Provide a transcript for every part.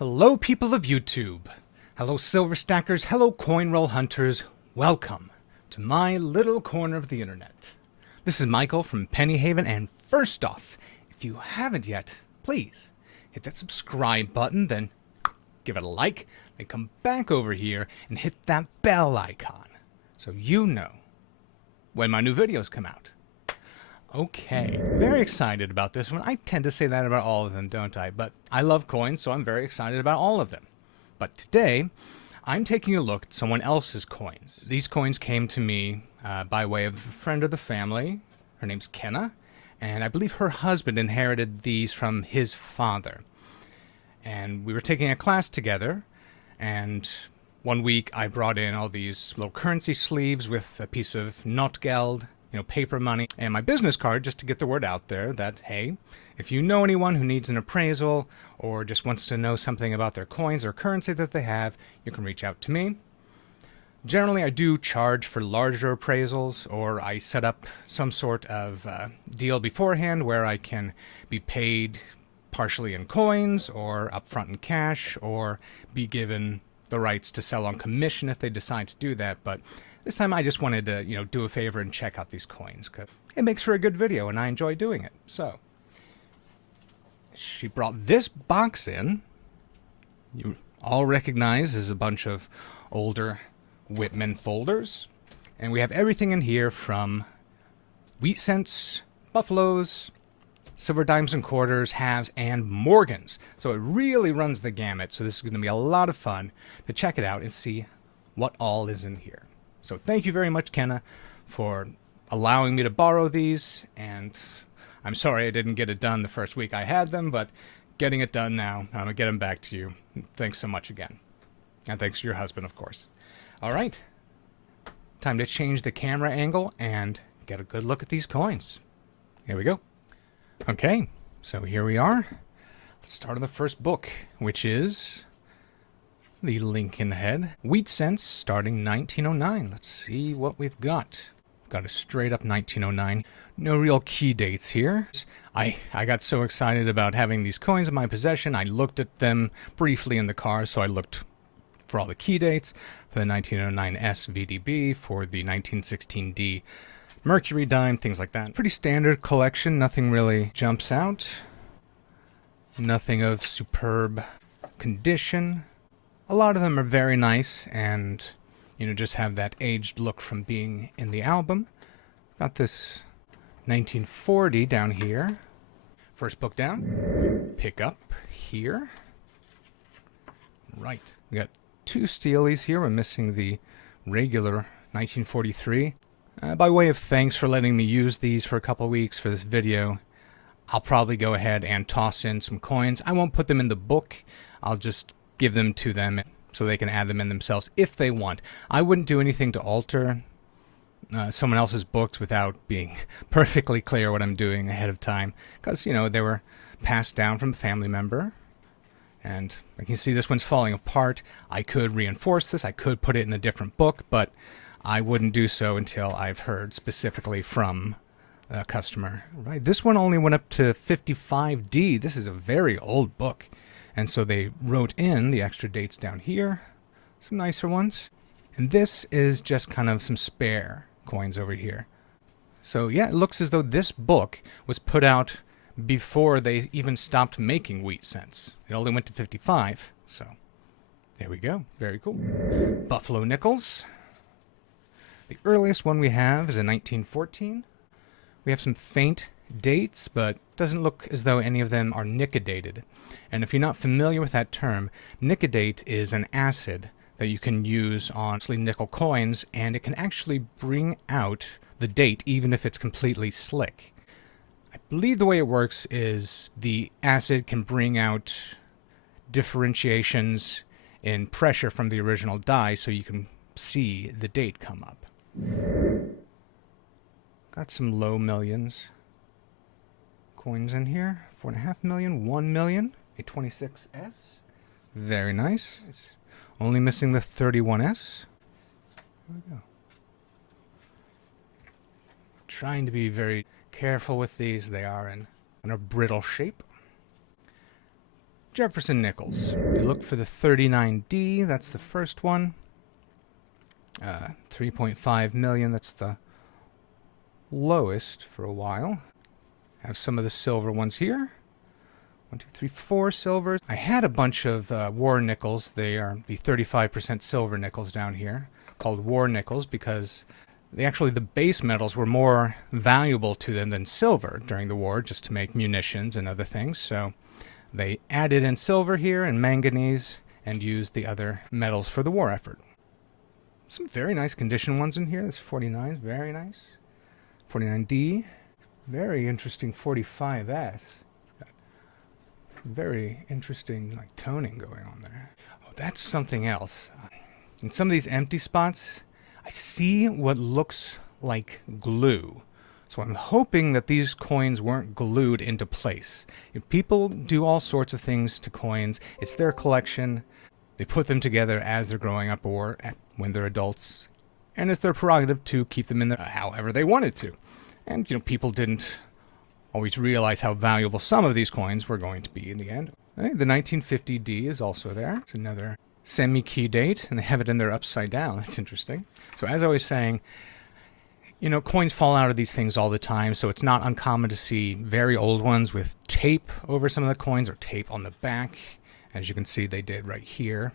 Hello, people of YouTube. Hello, silver stackers. Hello, coin roll hunters. Welcome to my little corner of the internet. This is Michael from Penny Haven, and first off, if you haven't yet, please hit that subscribe button, then give it a like, then come back over here and hit that bell icon so you know when my new videos come out. Okay, very excited about this one. I tend to say that about all of them, don't I? But I love coins, so I'm very excited about all of them. But today, I'm taking a look at someone else's coins. These coins came to me by way of a friend of the family. Her name's Kenna, and I believe her husband inherited these from his father. And we were taking a class together, and one week I brought in all these little currency sleeves with a piece of notgeld, paper money, and my business card, just to get the word out there that, hey, if you know anyone who needs an appraisal or just wants to know something about their coins or currency that they have, you can reach out to me. Generally, I do charge for larger appraisals, or I set up some sort of deal beforehand where I can be paid partially in coins or upfront in cash, or be given the rights to sell on commission if they decide to do that. But this time I just wanted to, do a favor and check out these coins because it makes for a good video and I enjoy doing it. So she brought this box in. You all recognize as a bunch of older Whitman folders. And we have everything in here from wheat cents, buffaloes, silver dimes and quarters, halves, and Morgans. So it really runs the gamut. So this is going to be a lot of fun to check it out and see what all is in here. So thank you very much, Kenna, for allowing me to borrow these, and I'm sorry I didn't get it done the first week I had them, but getting it done now, I'm going to get them back to you. Thanks so much again. And thanks to your husband, of course. All right, time to change the camera angle and get a good look at these coins. Here we go. Okay, so here we are. Let's start on the first book, which is the Lincoln Head. Wheat cents starting 1909. Let's see what we've got. Got a straight up 1909. No real key dates here. I got so excited about having these coins in my possession. I looked at them briefly in the car, so I looked for all the key dates for the 1909 SVDB, for the 1916D Mercury dime, things like that. Pretty standard collection. Nothing really jumps out. Nothing of superb condition. A lot of them are very nice and, just have that aged look from being in the album. Got this 1940 down here. First book down. Pick up here. Right. We got two steelies here. We're missing the regular 1943. By way of thanks for letting me use these for a couple weeks for this video, I'll probably go ahead and toss in some coins. I won't put them in the book. I'll just give them to them so they can add them in themselves if they want. I wouldn't do anything to alter someone else's books without being perfectly clear what I'm doing ahead of time, because they were passed down from a family member, and you can see this one's falling apart. I could reinforce this, I could put it in a different book, but I wouldn't do so until I've heard specifically from a customer. Right, this one only went up to 55D. This is a very old book. And so they wrote in the extra dates down here, some nicer ones. And this is just kind of some spare coins over here. So yeah, it looks as though this book was put out before they even stopped making wheat cents. It only went to 55, so there we go. Very cool. Buffalo nickels. The earliest one we have is a 1914. We have some faint dates, but doesn't look as though any of them are nickedated. And if you're not familiar with that term, nickedate is an acid that you can use on nickel coins, and it can actually bring out the date even if it's completely slick. I believe the way it works is the acid can bring out differentiations in pressure from the original die so you can see the date come up. Got some low millions coins in here. 4.5 million, 1 million, a 26S. Very nice. Only missing the 31S. There we go. Trying to be very careful with these. They are in a brittle shape. Jefferson nickels. You look for the 39D, that's the first one. 3.5 million, that's the lowest for a while. Have some of the silver ones here. 1, 2, 3, 4 silvers. I had a bunch of war nickels. They are the 35% silver nickels down here, called war nickels because the base metals were more valuable to them than silver during the war, just to make munitions and other things. So they added in silver here and manganese and used the other metals for the war effort. Some very nice condition ones in here. This 49 is very nice. 49D. Very interesting 45S. Very interesting toning going on there. Oh, that's something else. In some of these empty spots, I see what looks like glue. So I'm hoping that these coins weren't glued into place. If people do all sorts of things to coins, it's their collection. They put them together as they're growing up or when they're adults. And it's their prerogative to keep them in there however they wanted to. And, people didn't always realize how valuable some of these coins were going to be in the end. Okay, the 1950D is also there. It's another semi-key date, and they have it in there upside down. That's interesting. So as I was saying, coins fall out of these things all the time, so it's not uncommon to see very old ones with tape over some of the coins or tape on the back. As you can see, they did right here.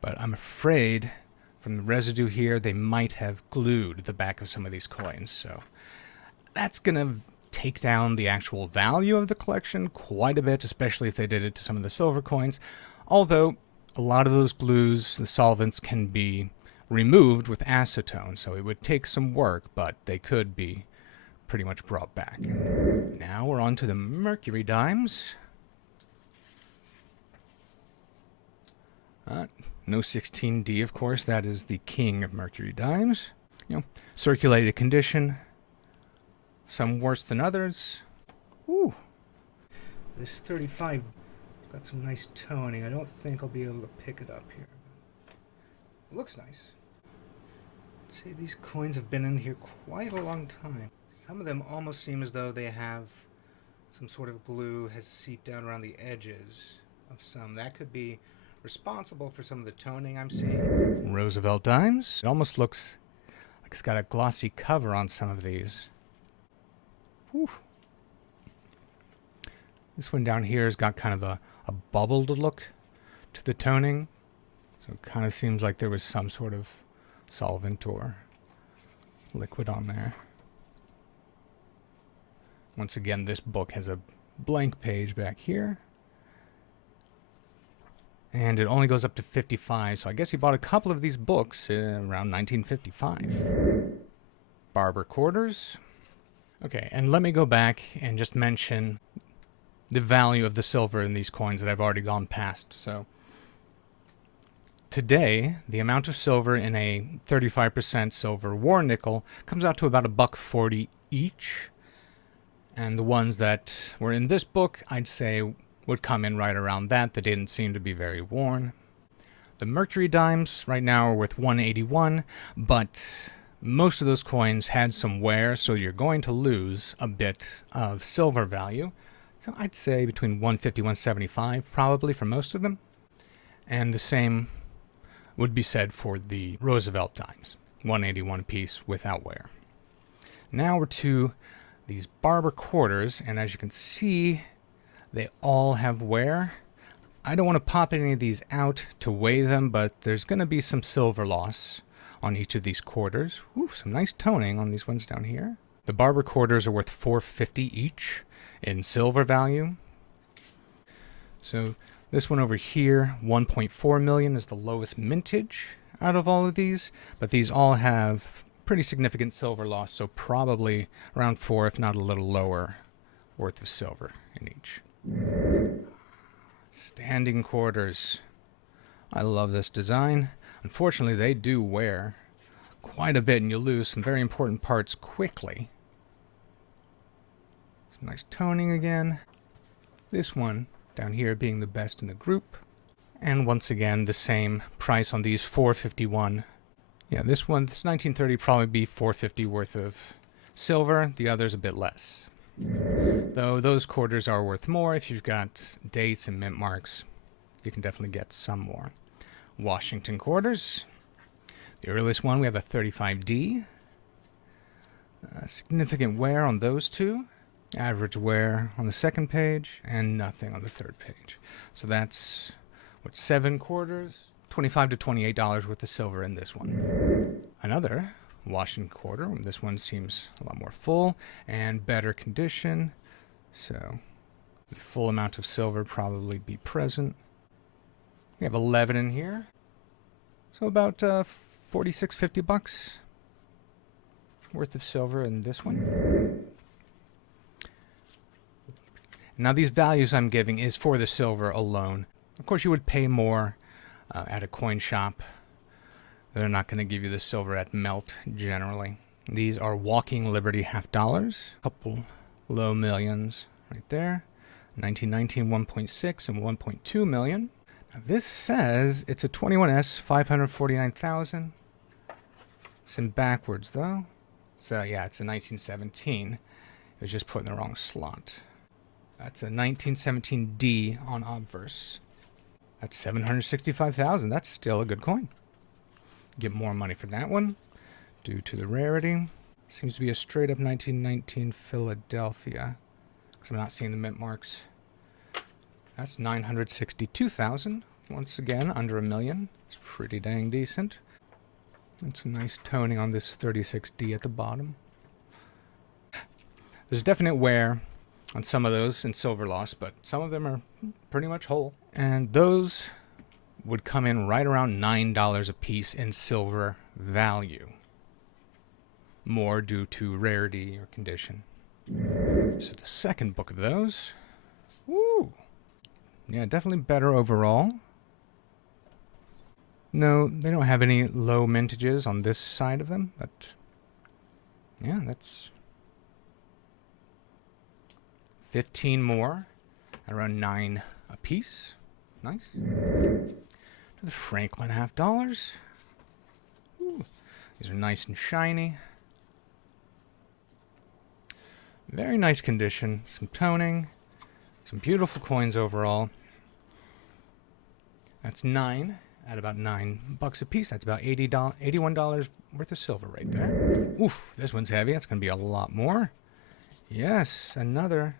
But I'm afraid from the residue here, they might have glued the back of some of these coins. So that's going to take down the actual value of the collection quite a bit, especially if they did it to some of the silver coins. Although a lot of those glues, the solvents, can be removed with acetone, so it would take some work, but they could be pretty much brought back. Now we're on to the mercury dimes. No 16D, of course. That is the king of mercury dimes. Circulated condition. Some worse than others. Ooh. This 35 got some nice toning. I don't think I'll be able to pick it up here. It looks nice. Let's see, these coins have been in here quite a long time. Some of them almost seem as though they have some sort of glue has seeped down around the edges of some. That could be responsible for some of the toning I'm seeing. Roosevelt dimes. It almost looks like it's got a glossy cover on some of these. Whew. This one down here has got kind of a bubbled look to the toning. So it kind of seems like there was some sort of solvent or liquid on there. Once again, this book has a blank page back here. And it only goes up to 55, so I guess he bought a couple of these books around 1955. Barber quarters. Okay, and let me go back and just mention the value of the silver in these coins that I've already gone past. So today, the amount of silver in a 35% silver war nickel comes out to about $1.40 each. And the ones that were in this book, I'd say, would come in right around that. They didn't seem to be very worn. The mercury dimes right now are worth $1.81, but most of those coins had some wear, so you're going to lose a bit of silver value. So I'd say between $1.50, $1.75 probably for most of them. And the same would be said for the Roosevelt dimes, $1.81 a piece without wear. Now we're to these Barber quarters, and as you can see, they all have wear. I don't want to pop any of these out to weigh them, but there's going to be some silver loss on each of these quarters. Ooh, some nice toning on these ones down here. The Barber quarters are worth $4.50 each in silver value. So this one over here, 1.4 million, is the lowest mintage out of all of these, but these all have pretty significant silver loss, so probably around 4, if not a little lower, worth of silver in each. Standing quarters. I love this design. Unfortunately, they do wear quite a bit, and you lose some very important parts quickly. Some nice toning again. This one down here being the best in the group. And once again, the same price on these, $4.51. Yeah, this 1930 probably be $4.50 worth of silver. The other's a bit less. Though those quarters are worth more if you've got dates and mint marks. You can definitely get some more. Washington quarters. The earliest one, we have a 35D. Significant wear on those two. Average wear on the second page, and nothing on the third page. So that's, what, 7 quarters? $25 to $28 worth of silver in this one. Another Washington quarter. This one seems a lot more full and better condition. So the full amount of silver probably be present. We have 11 in here. So about $46.50 worth of silver in this one. Now these values I'm giving is for the silver alone. Of course you would pay more at a coin shop. They're not going to give you the silver at melt generally. These are Walking Liberty half dollars. Couple low millions right there. 1919 1.6 and 1.2 million. Now this says it's a 21S 549,000. It's in backwards though. So yeah, it's a 1917. It was just put in the wrong slot. That's a 1917D on obverse. That's 765,000. That's still a good coin. Get more money for that one due to the rarity. Seems to be a straight up 1919 Philadelphia, because I'm not seeing the mint marks. That's 962,000. Once again, under a million. It's pretty dang decent. It's a nice toning on this 36D at the bottom. There's definite wear on some of those in silver loss, but some of them are pretty much whole. And those would come in right around $9 a piece in silver value. More due to rarity or condition. So the second book of those. Woo! Yeah, definitely better overall. No, they don't have any low mintages on this side of them, but yeah, that's 15 more, around 9 a piece. Nice. The Franklin half dollars. Ooh, these are nice and shiny. Very nice condition. Some toning. Some beautiful coins overall. That's 9 at about $9 a piece. That's about $81 worth of silver right there. Oof, this one's heavy. That's going to be a lot more. Yes, another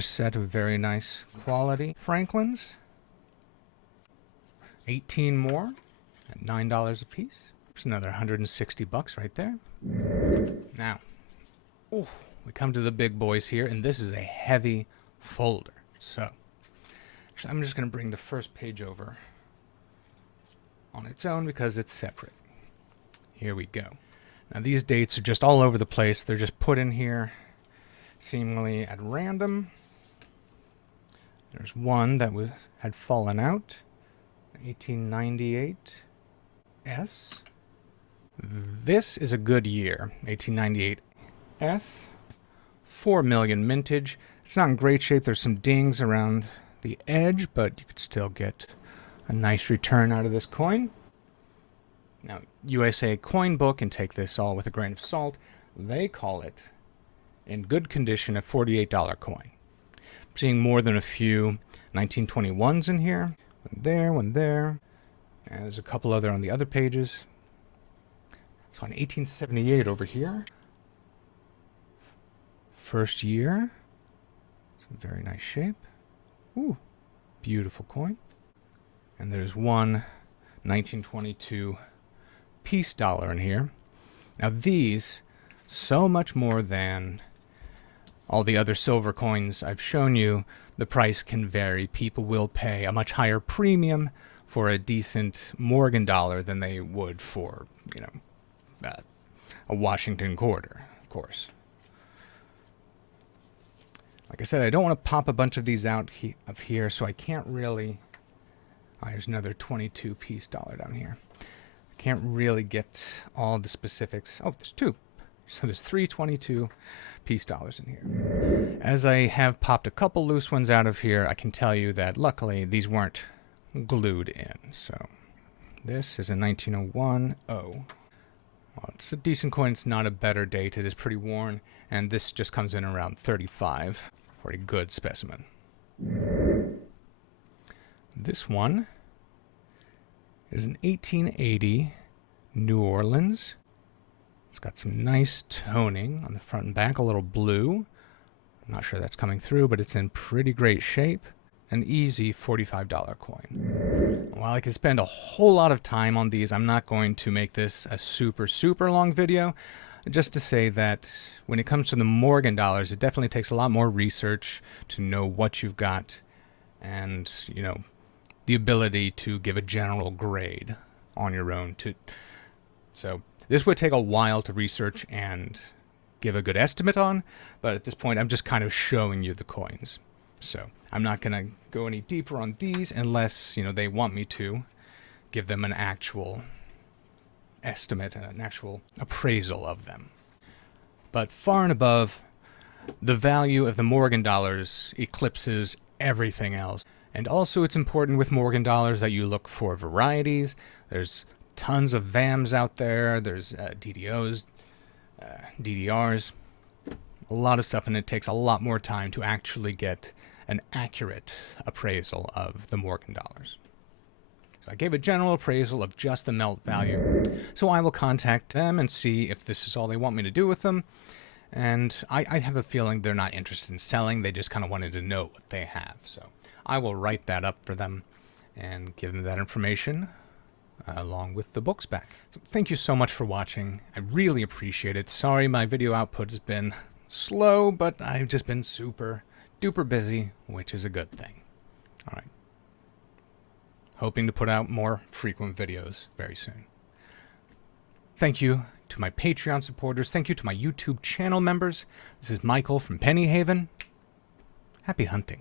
set of very nice quality Franklins. 18 more at $9 a piece. There's another $160 right there. Now, ooh, we come to the big boys here, and this is a heavy folder. So, actually, I'm just going to bring the first page over on its own because it's separate. Here we go. Now, these dates are just all over the place. They're just put in here seemingly at random. There's one that had fallen out. 1898 S. This is a good year. 1898 S. 4 million mintage. It's not in great shape. There's some dings around the edge, but you could still get a nice return out of this coin. Now, USA Coin Book, and take this all with a grain of salt, they call it, in good condition, a $48 coin. I'm seeing more than a few 1921s in here. One there, one there. And there's a couple other on the other pages. So on 1878 over here. First year. Some very nice shape. Ooh, beautiful coin. And there's one 1922 piece dollar in here. Now these, so much more than all the other silver coins I've shown you, the price can vary. People will pay a much higher premium for a decent Morgan dollar than they would for, you know, a Washington quarter, of course. Like I said, I don't want to pop a bunch of these out of here, so I can't really... Oh, here's another 22 piece dollar down here. I can't really get all the specifics. Oh, there's 2. So there's 3 22 piece dollars in here. As I have popped a couple loose ones out of here, I can tell you that luckily these weren't glued in. So this is a 1901 O. Well, it's a decent coin. It's not a better date. It is pretty worn, and this just comes in around 35 for a good specimen. This one is an 1880 New Orleans. It's got some nice toning on the front and back, a little blue. I'm not sure that's coming through, but it's in pretty great shape. An easy $45 coin. While I could spend a whole lot of time on these, I'm not going to make this a super long video. Just to say that when it comes to the Morgan dollars, it definitely takes a lot more research to know what you've got and, you know, the ability to give a general grade on your own. So this would take a while to research and give a good estimate on, but at this point I'm just kind of showing you the coins. So I'm not going to go any deeper on these unless, you know, they want me to give them an actual estimate and an actual appraisal of them. But far and above, the value of the Morgan dollars eclipses everything else. And also it's important with Morgan dollars that you look for varieties. There's tons of VAMs out there. There's DDOs, DDRs, a lot of stuff, and it takes a lot more time to actually get an accurate appraisal of the Morgan dollars. So I gave a general appraisal of just the melt value. So I will contact them and see if this is all they want me to do with them. And I have a feeling they're not interested in selling. They just kind of wanted to know what they have. So I will write that up for them and give them that information along with the books back. So thank you so much for watching. I really appreciate it. Sorry my video output has been slow, but I've just been super duper busy, which is a good thing. All right. Hoping to put out more frequent videos very soon. Thank you to my Patreon supporters. Thank you to my YouTube channel members. This is Michael from Penny Haven. Happy hunting.